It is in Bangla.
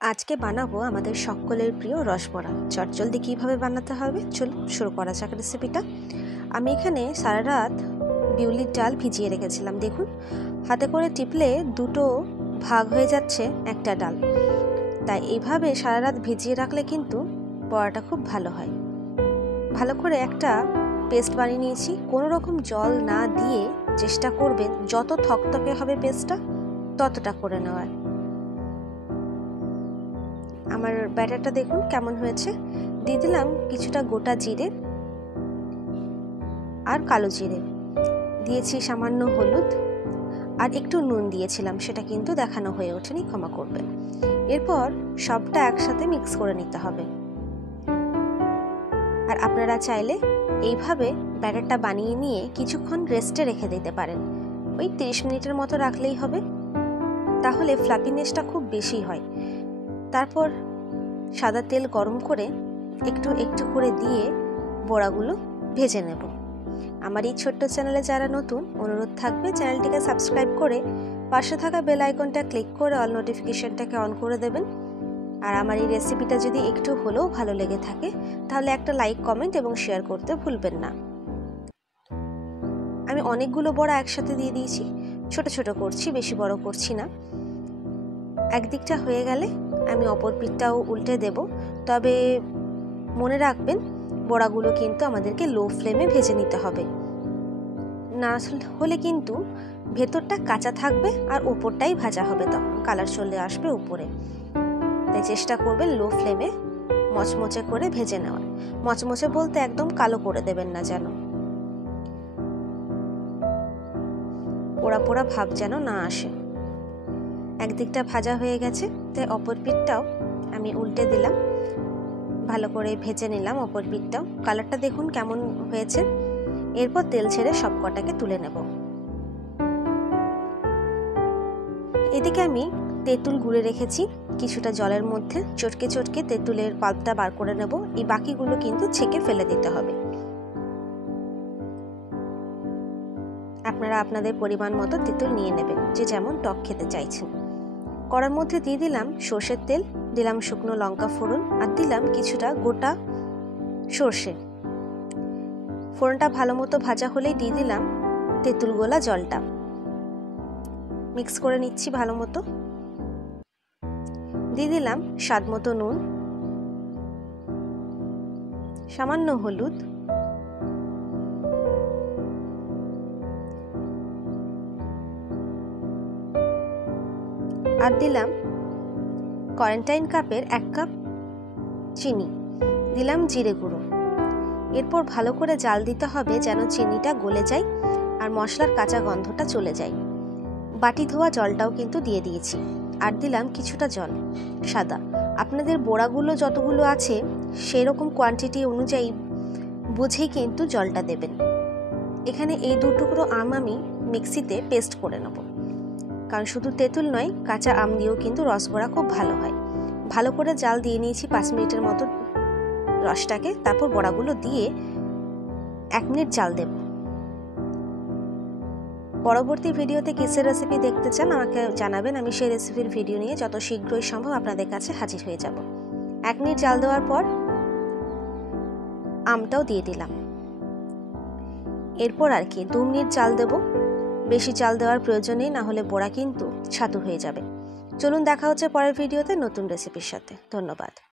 আজকে বানাবো আমাদের সকলের প্রিয় রসবড়া। চটজলদি কীভাবে বানাতে হবে চলুন শুরু করা যাক রেসিপিটা। আমি এখানে সারা রাত বিউলির ডাল ভিজিয়ে রেখেছিলাম। দেখুন হাতে করে টিপলে দুটো ভাগ হয়ে যাচ্ছে একটা ডাল। তাই এইভাবে সারা রাত ভিজিয়ে রাখলে কিন্তু বড়াটা খুব ভালো হয়। ভালো করে একটা পেস্ট বানিয়ে নিয়েছি। কোনো রকম জল না দিয়ে চেষ্টা করবেন যত থকথকে হবে পেস্টটা ততটা করে নেওয়ার। আমার ব্যাটারটা দেখুন কেমন হয়েছে। দিয়ে দিলাম কিছুটা গোটা জিরে আর কালো জিরে, দিয়েছি সামান্য হলুদ আর একটু নুন দিয়েছিলাম, সেটা কিন্তু দেখানো হয়ে ওঠেনি, ক্ষমা করবেন। এরপর সবটা একসাথে মিক্স করে নিতে হবে। আর আপনারা চাইলে এইভাবে ব্যাটারটা বানিয়ে নিয়ে কিছুক্ষণ রেস্টে রেখে দিতে পারেন। ওই 30 মিনিটের মতো রাখলেই হবে, তাহলে ফ্লাফিনেসটা খুব বেশি হয়। তারপর সাদা তেল গরম করে একটু একটু করে দিয়ে বড়াগুলো ভেজে নেব। আমার এই ছোট্ট চ্যানেলে যারা নতুন, অনুরোধ থাকবে চ্যানেলটিকে সাবস্ক্রাইব করে পাশে থাকা বেল আইকনটা ক্লিক করে অল নোটিফিকেশনটাকে অন করে দেবেন। আর আমার এই রেসিপিটা যদি একটু হলেও ভালো লেগে থাকে তাহলে একটা লাইক, কমেন্ট এবং শেয়ার করতে ভুলবেন না। আমি অনেকগুলো বড়া একসাথে দিয়ে দিয়েছি, ছোট ছোট করছি, বেশি বড় করছি না। একদিকটা হয়ে গেলে আমি অপর পিঠটাও উল্টে দেব। তবে মনে রাখবেন বড়াগুলো কিন্তু আমাদেরকে লো ফ্লেমে ভেজে নিতে হবে, না হলে কিন্তু ভেতরটা কাঁচা থাকবে আর উপরটাই ভাজা হবে, তখন কালার চলে আসবে উপরে। তাই চেষ্টা করবেন লো ফ্লেমে মচমচে করে ভেজে নেওয়ার। মচমচে বলতে একদম কালো করে দেবেন না, যেন পোড়া পোড়া ভাব যেন না আসে। একদিকটা ভাজা হয়ে গেছে, তাই অপর পিঠটাও আমি উল্টে দিলাম, ভালো করে ভেজে নিলাম অপর পিঠটাও। কালারটা দেখুন কেমন হয়েছে। এরপর তেল ছেড়ে সব কটাকে তুলে নেব। এদিকে আমি তেঁতুল গুলে রেখেছি কিছুটা জলের মধ্যে, চটকে চটকে তেঁতুলের পাল্পটা বার করে নেব। এই বাকিগুলো কিন্তু ছেঁকে ফেলে দিতে হবে। আপনারা আপনাদের পরিমাণ মতো তেঁতুল নিয়ে নেবেন, যে যেমন টক খেতে চাইছেন। কড়ার মধ্যে দিয়ে দিলাম সর্ষের তেল, দিলাম শুকনো লঙ্কা ফোড়ন আর দিলাম কিছুটা গোটা সর্ষে। ফোড়নটা ভালো মতো ভাজা হলেই দিয়ে দিলাম তেঁতুল গোলা জলটা। মিক্স করে নিচ্ছি ভালো মতো। দিয়ে দিলাম স্বাদ মতো নুন, সামান্য হলুদ, আর দিলাম কোয়ারেন্টাইন কাপের 1 কাপ চিনি, দিলাম জিরে গুঁড়ো। এরপর ভালো করে জাল দিতে হবে যেন চিনিটা গলে যায় আর মশলার কাঁচা গন্ধটা চলে যায়। বাটি ধোয়া জলটাও কিন্তু দিয়ে দিয়েছি, আর দিলাম কিছুটা জল সাদা। আপনাদের বড়াগুলো যতগুলো আছে সেই রকম কোয়ান্টিটি অনুযায়ী বুঝেই কিন্তু জলটা দেবেন। এখানে এই 2 টুকরো আম আমি মিক্সিতে পেস্ট করে নেব, কারণ শুধু তেঁতুল নয়, কাঁচা আম দিয়েও কিন্তু রসবড়া খুব ভালো হয়। ভালো করে জাল দিয়ে নিয়েছি 5 মিনিটের মতো রসটাকে। তারপর বড়াগুলো দিয়ে 1 মিনিট জাল দেব। পরবর্তী ভিডিওতে কিসের রেসিপি দেখতে চান আমাকে জানাবেন, আমি সেই রেসিপির ভিডিও নিয়ে যত শীঘ্রই সম্ভব আপনাদের কাছে হাজির হয়ে যাব। 1 মিনিট জাল দেওয়ার পর আমটাও দিয়ে দিলাম। এরপর আর কি 2 মিনিট জাল দেব, বেশি জাল দেওয়ার প্রয়োজন নেই, না হলে বড়া কিন্তু ছাতু হয়ে যাবে। চলুন দেখা হচ্ছে পরের ভিডিওতে নতুন রেসিপির সাথে। ধন্যবাদ।